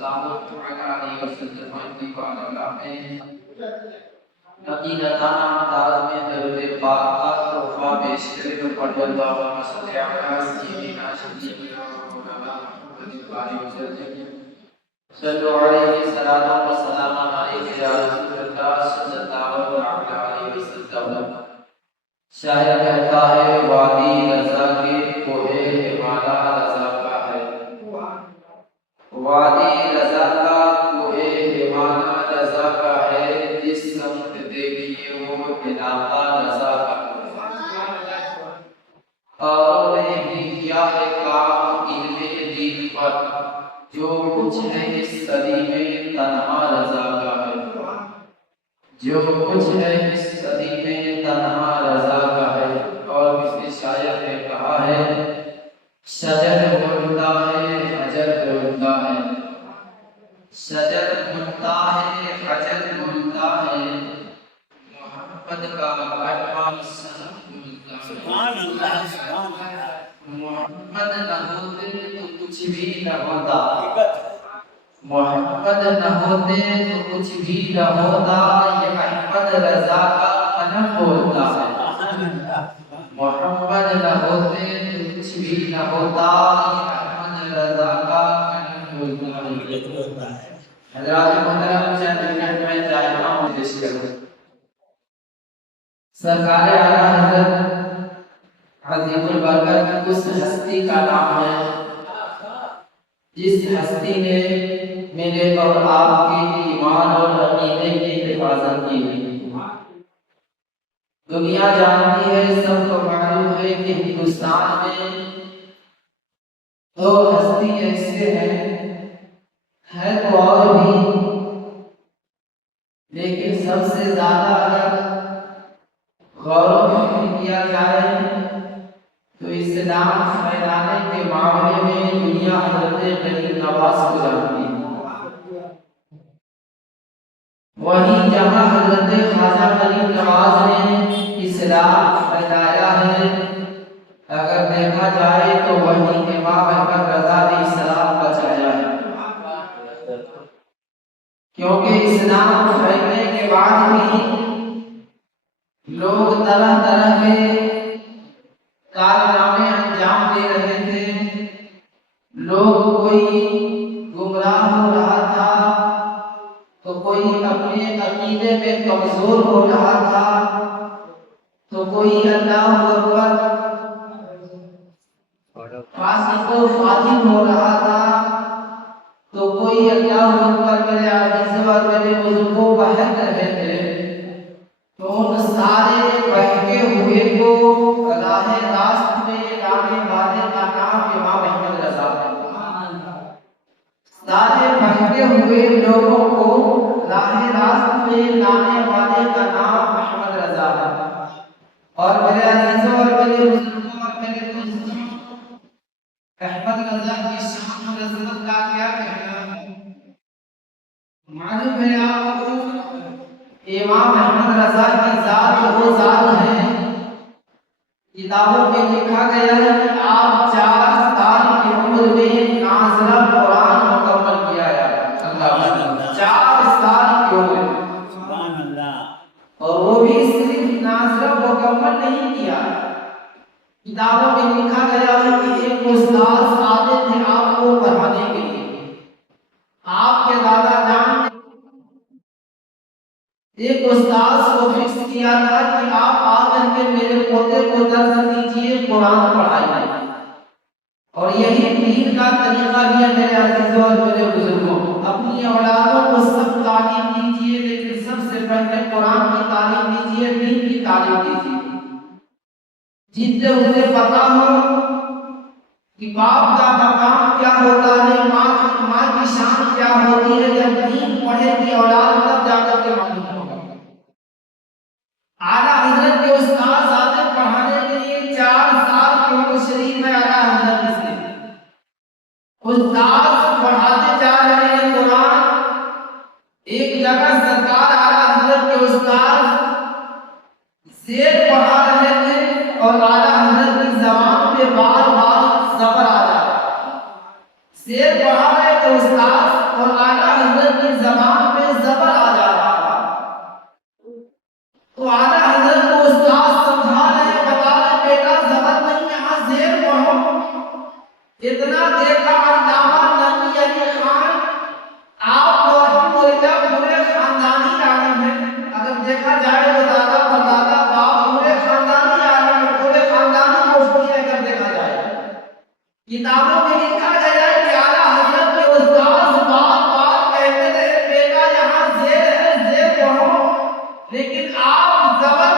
sallallahu alaihi wasallam کی بارگاہ میں عقیدتاً انداز میں درود پاک کا تحفہ پیش کرے تو پڑھ اللہم صلی علی سیدنا شفیعنا مولانا محمد علیہ وسلم صلو علیہ صلاۃ و سلام علیہ یا رسول اللہ صلی اللہ علیہ وسلم۔ شاعر کہتا ہے وادی رضا کے کوہ ہمالا رضا کا ہے، وادی رضا کا کوہ ہمالا رضا کا ہے، جس سمت دیکھیے وہ علاقہ رضا کا ہے۔ اوروں نے بھی کیا ہے کام علم دین پر، جو کچھ ہے اس صدی میں تنہا رضا کا ہے، جو کچھ ہے اس صدی میں تنہا رضا کا ہے۔ اور کسی شاعر نے کہا ہے شجر بولتا ہے حجر بولتا ہے، شجر بولتا ہے حجر بولتا ہے، محمد کا پیغام سب بولتا ہے۔ سبحان اللہ سبحان اللہ۔ محمد نہ ہوتے تو کچھ بھی نہ ہوتا، محمد نہ ہوتے تو کچھ بھی نہ ہوتا، یہ احمد رضا کا قلم بولتا ہے۔ محمد نہ ہوتے تو کچھ بھی نہ ہوتا، یہ احمد رضا کا قلم بولتا ہے۔ حضرات محترم چند منٹ میں چاہتا ہوں پیش کروں۔ سرکار اعلیٰ حضرت عظیم البرکت اس ہستی کا نام ہے جس ہستی نے میرے اور آپ کے ایمان اور عقیدے کی حفاظت کی ہے۔ دنیا جانتی ہے، سب کو معلوم ہے کہ ہندوستان میں دو ہستی ایسے ہیں تو اور بھی، لیکن سب سے زیادہ اگر غور و فکر کیا جائے تو اسلام پھیلانے کے معاملے میں دنیا حضرت غریب نواز کو جانتی ہے، وہیں جہاں حضرت خواجہ غریب نواز نے اسلام پھیلایا ہے، اگر دیکھا جائے تو وہیں امام احمد رضا نے اسلام بچایا ہے، کیونکہ اسلام پھیلنے کے بعد بھی لوگ طرح طرح کے کارنامے انجام دے رہے تھے، لوگ کوئی گمراہ ہو رہا تھا تو کوئی اپنے عقیدے میں کمزور ہو رہا تھا تو کوئی اللہ اکبر فاسق و فاجر ہو رہا تھا تو کوئی اللہ اکبر میرے عزیز اور میرے بزرگوں بہک رہے تھے، تو ان سارے بہکے ہوئے کو راہ راست میں لانے والے کا نام امام احمد رضا ہے۔ سارے بہکے ہوئے لوگوں کو راہ راست میں لانے والے کا نام احمد رضا ہے۔ اور میرے عزیزوں اور میرے بزرگوں اور میرے دوستوں، احمد رضا کی شان اور عظمت کا کیا کہنا ہے؟ معلوم ہے آپ کو امام احمد رضا کی ذات وہ ذات ہے، کتابوں میں لکھا گیا ہے کہ آپ 4 سال کی عمر میں نازلہ قرآن مکمل کیا ہے۔ اللہ 4 سال کی عمر، سبحان اللہ، اور وہ بھی صرف نازلہ مکمل نہیں کیا، کتابوں میں لکھا گیا ہے کہ ایک استاد آتے تھے آپ کو پڑھانے کے لیے، آپ کے دادا جان ایک استاد کو فکس کیا تھا کہ آپ آ کر کے میرے پوتے کو درس دیجیے، قرآن پڑھائیے، اور یہی دین کا طریقہ بھی ہے میرے عزیزوں اور میرے بزرگوں، اپنی اولادوں کو سب تعلیم دیجیے، لیکن سب سے پہلے قرآن کی تعلیم دیجیے، دین کی تعلیم دیجیے، جس سے اسے پتا ہو کہ باپ کا مقام کیا ہوتا ہے، ماں کی شان کیا ہوتی ہے، جب دین پڑھے گی اولاد تب جا کر کے معلوم ہوگا۔ اعلیٰ حضرت کے استاد آتے پڑھانے کے لیے 4 سال کی عمر شریف میں اعلیٰ حضرت سے استاد پڑھاتے جا رہے ہیں قرآن، ایک جگہ سرکار اعلیٰ حضرت کے استاد زیر پڑھا رہے تھے اور اعلیٰ حضرت کی زبان پہ بار بار زبر آ جاتا، زیر پڑھا رہے تھے استاد اور تو اعلیٰ حضرت کو استاد سمجھا رہے بتا رہے بیٹا زبر نہیں یہاں زیر پڑھو. اتنا دیکھا علامہ نبی علی خان آپ تو الحمدللہ پورے خاندانی عالم ہیں. اگر دیکھا جائے تو دادا پردادا باپ پورے خاندانی عالم ہیں, پورے خاندانی مفتی ہیں. اگر دیکھا جائے کتابوں میں لکھا گیا ہے کہ اعلیٰ حضرت کے استاد بار بار کہتے رہے بیٹا یہاں زیر ہے زیر پڑھو, لیکن آپ زبر